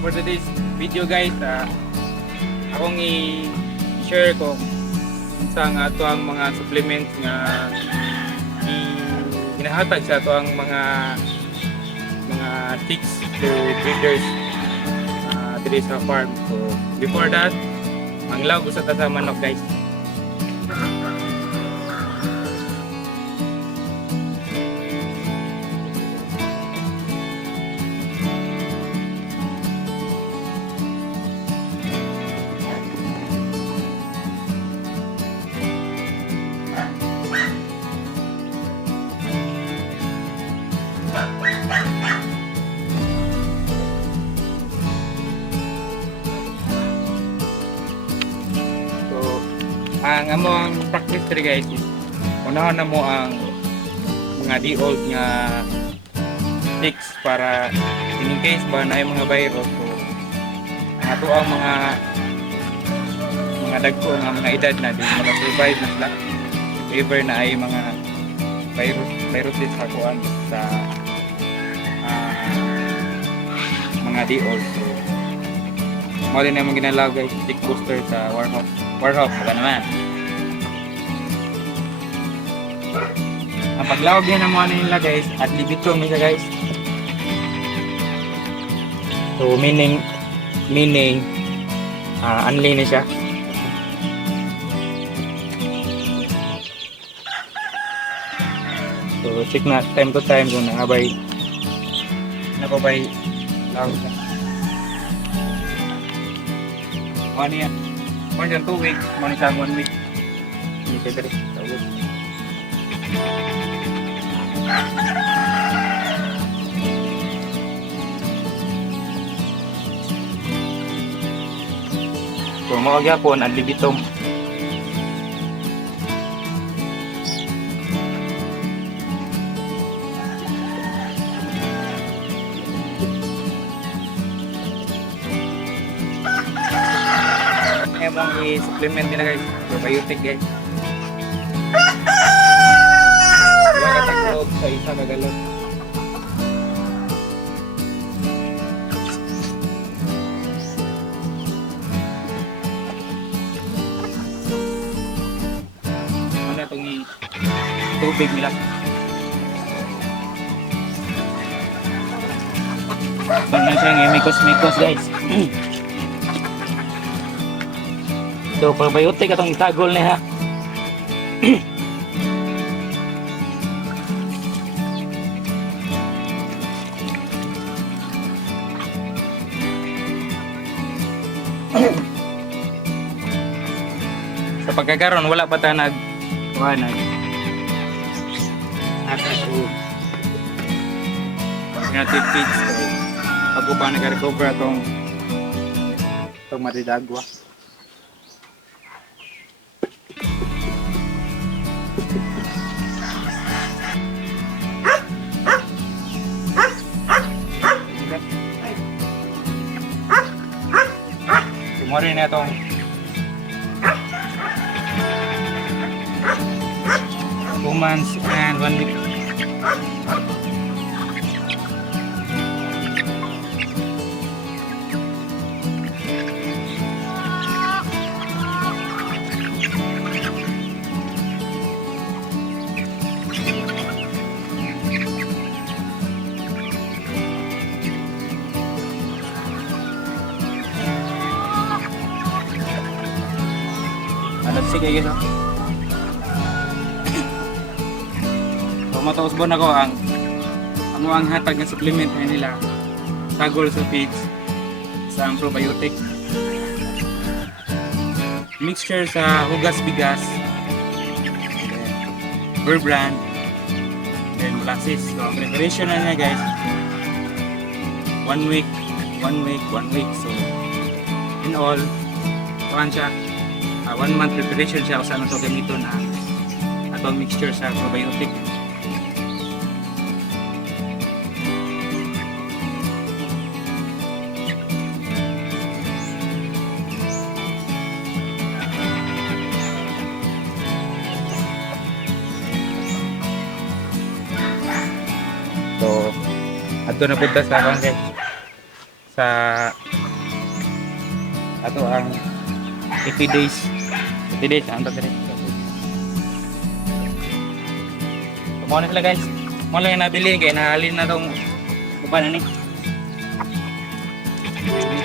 for today's video guys, akong i-share ko sa nga ato ang mga supplements nga ginahatag sa ato ang mga tips to breeders diri sa farm. So before that, manglaw gusto ta sa manok guys. Ang among practice diri guys is unahon na mo ang mga di-old nga sticks para in case ba na mga virus, so ato ang mga dagko nga mga edad na di maka-survive na sila ever na ay mga viruses sa kuan sa mga di-old. So mo din naman ginalaw guys, stick booster sa warhawk ba naman. Ang paglawag yan ang mga nila guys at libitong nila guys. So meaning unli na siya. So check na time to time kung nakabay lawag siya. Ano yan? More than 2 weeks, more than 1 week. Hindi ka dali. Tawag. So, mga gyapon, ang libitong. Mong i-supplement nila guys, probiotic guys. Wala kataglob sa isa kagalon. Ano itong tubig nila. Ito na siya mikos guys. So, probiotic atong itagol niya. Sa pagkakaroon, wala pa tayo nag-wahanag. Native feeds. Pag upang nag-recover itong matidagwa. Mori na itong 2 months and 1 week. Sige guys. So matausbon ako ang hatag ng supplement na nila tagol sa feeds sa probiotic mixture sa hugas bigas, Bear Brand, then molasses. So ang preparation na niya guys 1 week. So in all kuhan siya 1 month preparation siya kung saan ito gamito na atong mixture sa probiotic. So, ato na punta sa content sa ato ang 80 days. 80 days ang dali. Mo na sila guys. Mo lang yung nabili kaya nahalin na tong uban na ni.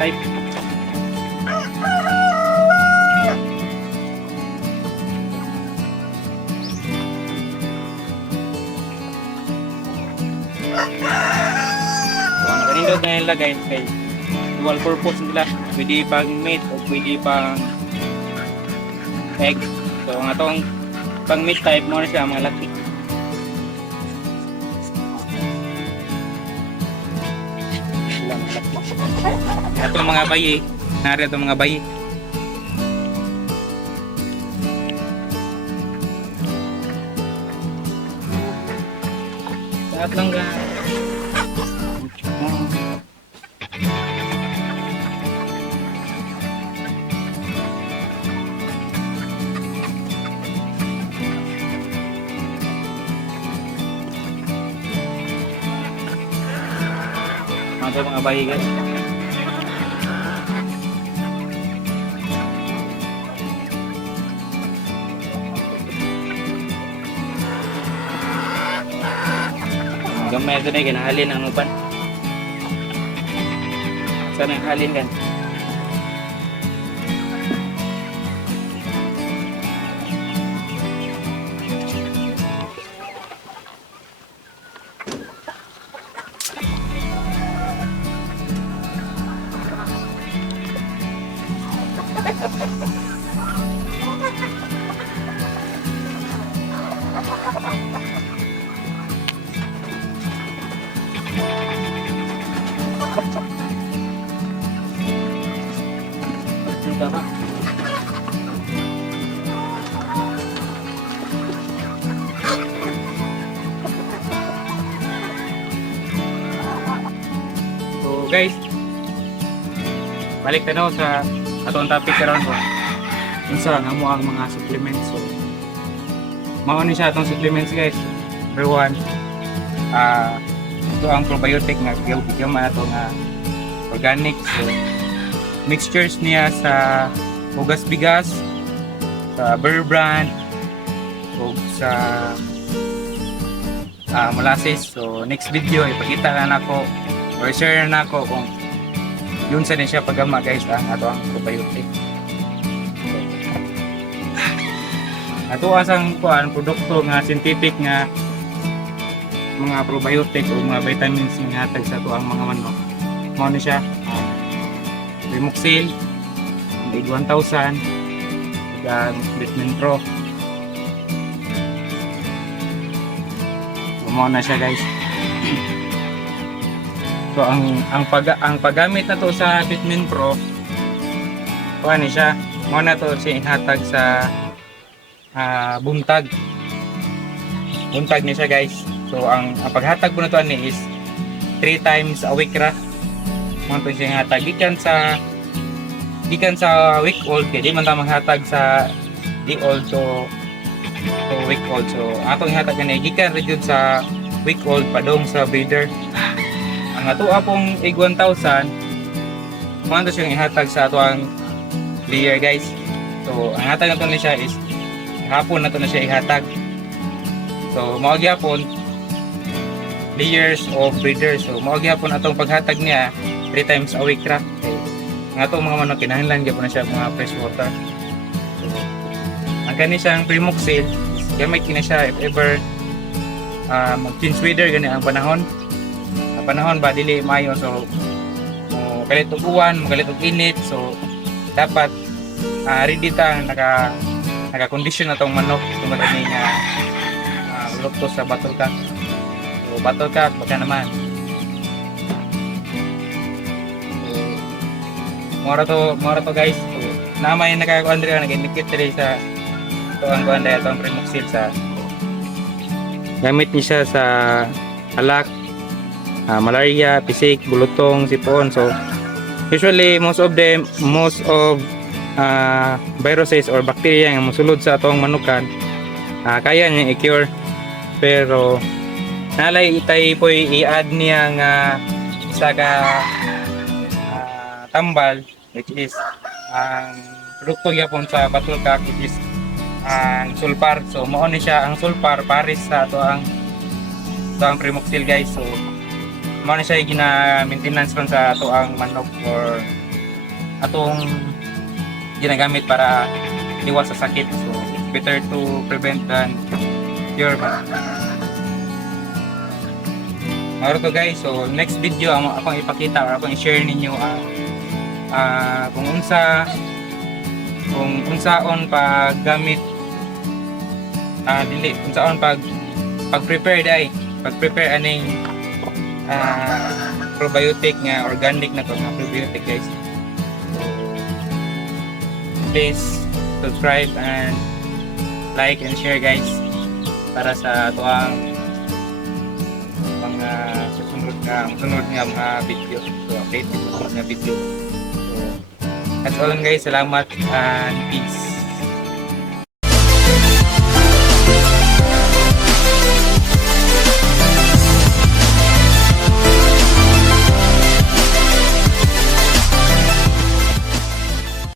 Type. Kanindot na nila guys kay dual purpose nila. Pwede pang meat o pwede pang egg. So ang atong pang meat type mo na siya mga laki. Itong mga bayi, nari itong mga bayi. Lahat lang ga. Mga bayi guys. Gamay ito na ginahalin ang upan. Saan ang halin kan? So guys, balik tanaw sa atong topic karon ko. Unsa nga mo ang mga supplements. So mao ni siya atong supplements guys. Number 1, ito ang probiotic nga bigyan man ato nga organic. So mixtures niya sa hugas bigas, sa Bear Brand, o sa molasses. So next video ipakita na nako or share na nako kung yun sa din siya pagama guys ang ato ang probiotic. Ato asang kuan produkto nga synthetic nga mga probiotic o mga vitamins nga hatag sa ato ang mga manok. Mao ni siya Remoxil, Egg 1000, dan Vitamin Pro. Mao na siya guys. So ang paggamit na to sa Vitamin Pro, kuan ni siya, mao na to siya ihatag sa buntag. Buntag ni siya guys. So ang paghatag po na to ani is 3 times a week ra. Mao to siya ihatag gikan sa week old kay di man ta maghatag sa di old to week old. So atong ihatag ni gikan ra jud sa week old padong sa breeder. Ang ato apong Egg 1000 mao to siya ihatag sa ato ang layer guys. So ang hatag nato ni siya is hapon na to na siya ihatag. So mao gyapon layers of breeder. So mao gyapon atong paghatag niya 3 times a week ra. Ang atong mga manok kinahanglan gyapon na siya mga fresh water. So, ang kani siyang Primoxil, gamay kina siya if ever mag-change weather gani ang panahon. Ang panahon ba dili maayo, so kalit og uwan, kalit og init, so dapat ready ta naka-condition na tong manok tungod ani nga luto sa battle cat. So battle cat baka naman. So mora to guys. So namay naka-kuan diri nag-indicate diri sa to ang kuan dai atong Primoxil sa gamit ni siya sa alak, malaria, pisik, bulutong, sipon. So usually most of viruses or bacteria nga mosulod sa atong manukan kaya niya i-cure, pero nalay itay po i-add niya nga isa ka tambal, which is ang produkto gyapon sa Batulkak, which is ang sulfar. So mao ni siya ang sulfar pares sa ato ang Primoxil guys. So mao ni siya gina-maintenance ron sa ato ang manok or atong ginagamit para iwas sa sakit. So it's better to prevent than cure man. Maro to guys. So next video akong ipakita or akong i-share ninyo kung unsaon paggamit dili unsaon pag-prepare aning probiotic nga organic na to nga probiotic guys. Please subscribe and like and share guys para sa ato ang mga susunod nga mga video. So update susunod nga video. So that's all guys. Salamat and peace.